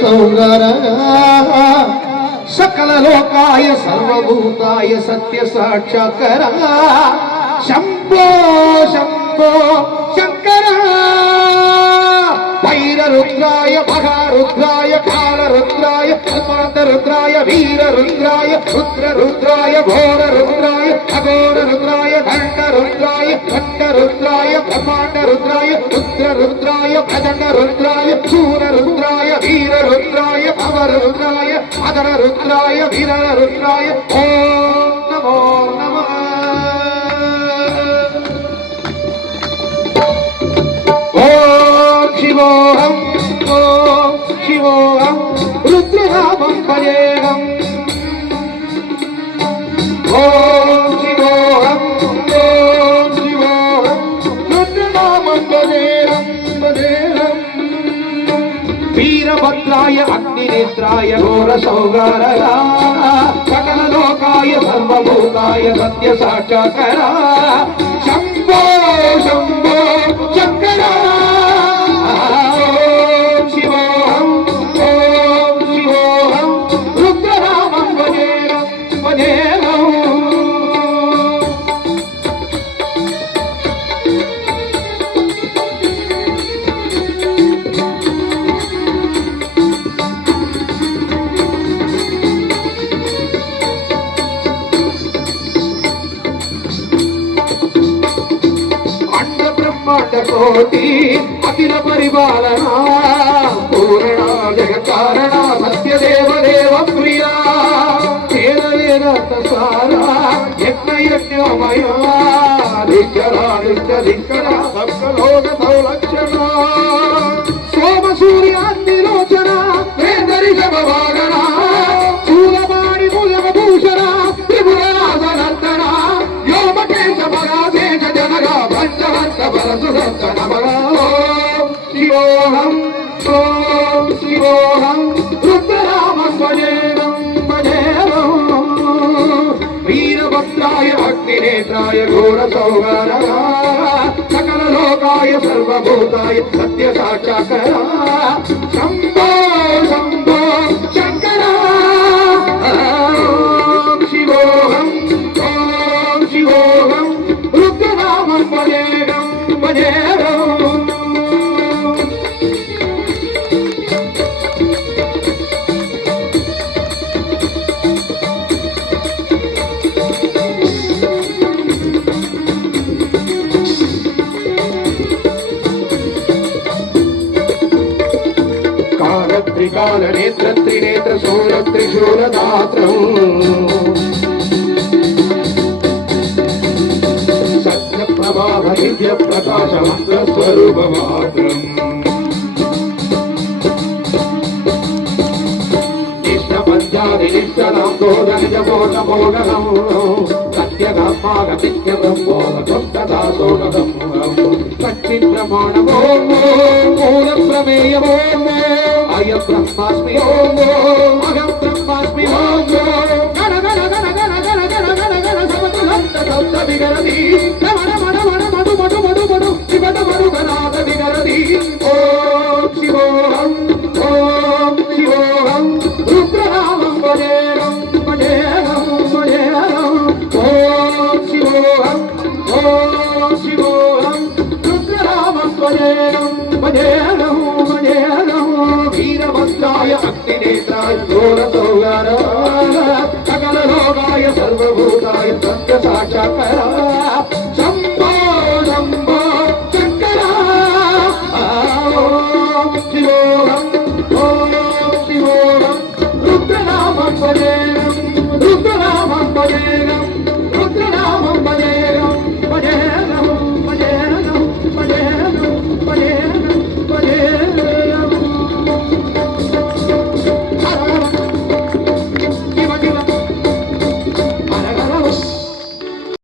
सौगर सकल लोकाय सर्वभूताय सत्य साक्षात्करा शंभो शंभो शंकर वैररुद्राय महारुद्राय कालरुद्राय कल्पान्तरुद्राय वीररुद्राय रुद्ररुद्राय घोररुद्राय अघोररुद्राय घण्टरुद्राय खण्डरुद्राय ब्रह्माण्डरुद्राय रुद्ररुद्राय भजनरुद्राय शूररुद्राय वीररुद्राय अमररुद्राय अधररुद्राय वीररुद्राय ॐ नमो नमः। शिवोऽहं ॐ शिवोऽहं रुद्रनामं भजेऽहम् ॐ शिवोऽहं रुद्रनामं भजेऽहम् वीरभद्राय अग्निनेत्राय घोरसौगारया सकललोकाय सर्वभूताय सत्यसाक्षात्करा शम्भो शम्भो शङ्करा कोटि अखिल परिपालना पूर्णा जगत्कारणा सत्यदेव देव प्रिया सारा यज्ञ यज्ञमया धिक्करा नित्य धिक्करा सप्तलोक सौलक्षणा सोम सूर्याग्निलोचना वेदरिषभवागणा शूलपाणि मूलभूषणा त्रिपुरनाशनर्दना व्योमकेश भगादेश जनगा पंचवर्ष शिवोऽहं शिवोऽहं रुद्रनामं भजेऽहम् वीरभद्राय अग्निनेत्राय घोरसौगारया सकललोकाय सर्वभूताय सत्यसाक्षात्करा शम्भो शम्भो शङ्करा शिवोऽहं शिवोऽहं रुद्रनामं भजेऽहम् काल नेत्र त्रिनेत्र शूल त्रिशूलदात्रम् सत्यप्रभाव दिव्य प्रकाश मंत्र स्वरूप मात्रम् इष्ट पंचादि निष्ठनं दोदनिज मोद मोदनं सत्यधर्मागतिज्ञ ब्रह्मोद भक्तदा सोगदम् सच्चि प्रमाणमो मूल प्रमेयमो अय ब्रह्मास्मि ओम अहं ब्रह्मास्मि ओम गण गण गण गण गण गण गण गण समतुलंत शब्द विगरति रमण मण मण मधु मधु मधु मधु शिवट मधु गणाद विगरति ओम शिवोऽहं रुद्रनामं भजेऽहम् भजेऽहम् भजेऽहम् ओम शिवोऽहं रुद्रनामं भजेऽहम् भजेऽहम् भजेऽहम् वीरभद्राय अग्निनेत्राय घोरसौगारया सकललोकाय सर्वभूताय सत्यसाक्षात्करा शम्भो शम्भो शङ्करा शिवोऽहं रुद्रनामं भजेऽहम्